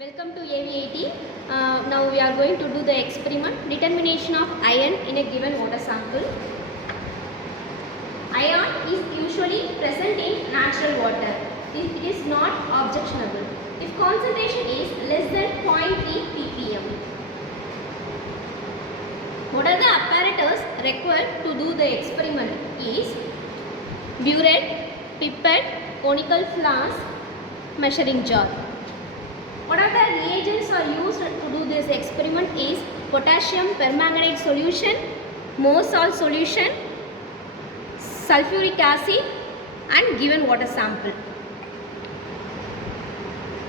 Welcome to AVIT. Now we are going to do the experiment determination of iron in a given water sample. Iron is usually present in natural water. It is not objectionable if concentration is less than 0.3 ppm. What are the apparatus required to do the experiment is burette, pipette, conical flask, measuring jar. What are the reagents are used to do this experiment is potassium permanganate solution, Mohs salt solution, sulfuric acid and given water sample.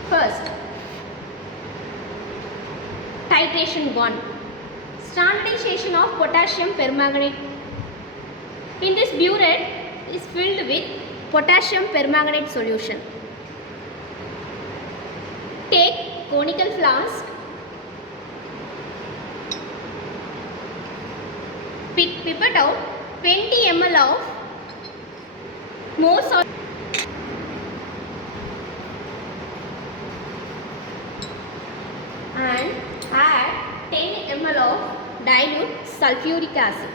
First, titration 1. Standardization of potassium permanganate. In this burette is filled with potassium permanganate solution. Take conical flask, pipette out 20 ml of Mohs salt and add 10 ml of dilute sulfuric acid.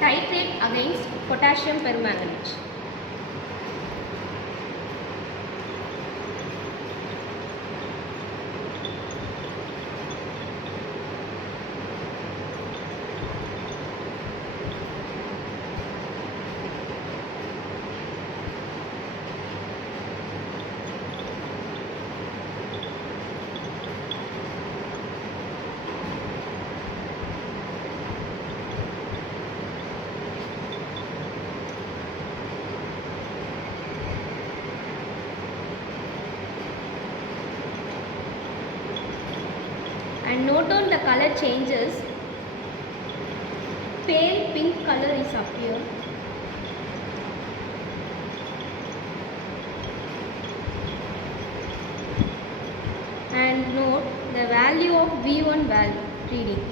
Titrate against potassium permanganate. And note down the color changes. Pale pink color is appear. And note the value of V1 value reading.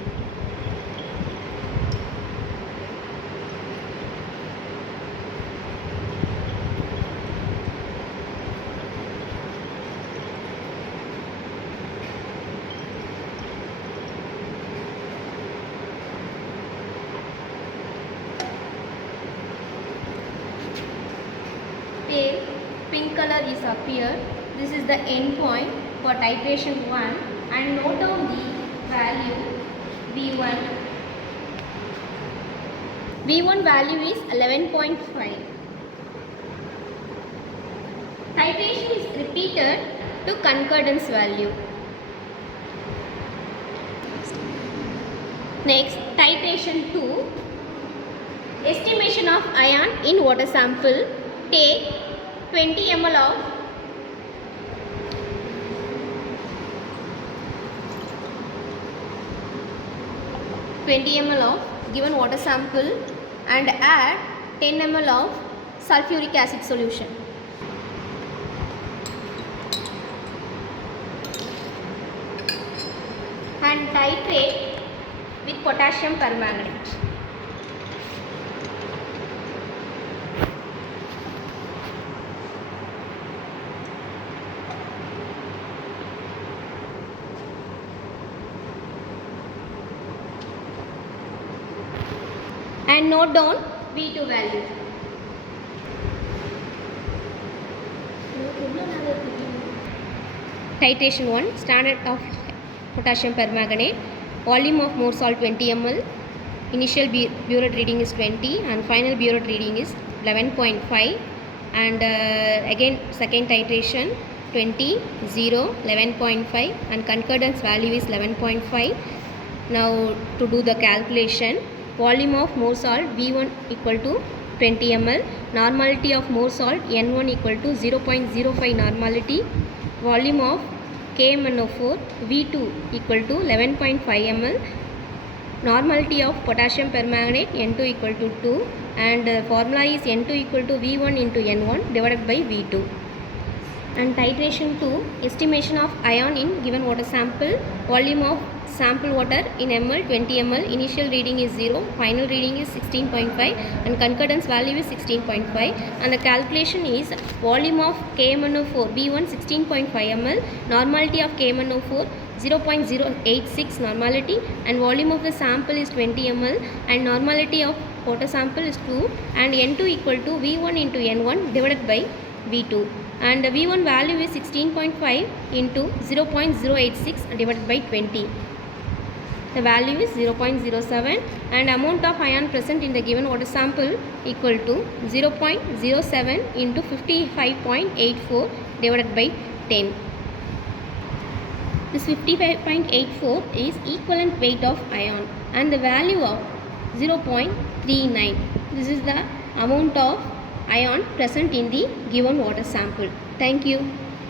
Pale pink color is appear. This is the end point for titration 1 and note down the value V1. V1 value is 11.5. Titration is repeated to concordance value. Next, titration 2. Estimation of iron in water sample. Take 20 ml of given water sample and add 10 ml of sulfuric acid solution. And titrate with potassium permanganate. And note down V2 value. Titration 1. Standard of potassium permanganate. Volume of Mohs salt 20 ml. Initial burette reading is 20 and final burette reading is 11.5. And again second titration 20, 0, 11.5 and concordance value is 11.5. Now to do the calculation. Volume of Mohs salt V1 equal to 20 ml. Normality of Mohs salt N1 equal to 0.05 normality. Volume of KMnO4 V2 equal to 11.5 ml. normality of potassium permanganate N2 equal to 2, and formula is N2 equal to V1 into N1 divided by V2. And titration 2, estimation of ion in given water sample, volume of sample water in ml 20 ml, initial reading is 0, final reading is 16.5 and concordance value is 16.5, and the calculation is volume of KMnO4 V1 16.5 ml, normality of KMnO4 0.086 normality, and volume of the sample is 20 ml, and normality of water sample is 2, and N2 equal to V1 into N1 divided by V2, and V1 value is 16.5 into 0.086 divided by 20. The value is 0.07, and amount of ion present in the given water sample equal to 0.07 into 55.84 divided by 10. This 55.84 is equivalent weight of ion, and the value of 0.39. This is the amount of ion present in the given water sample. Thank you.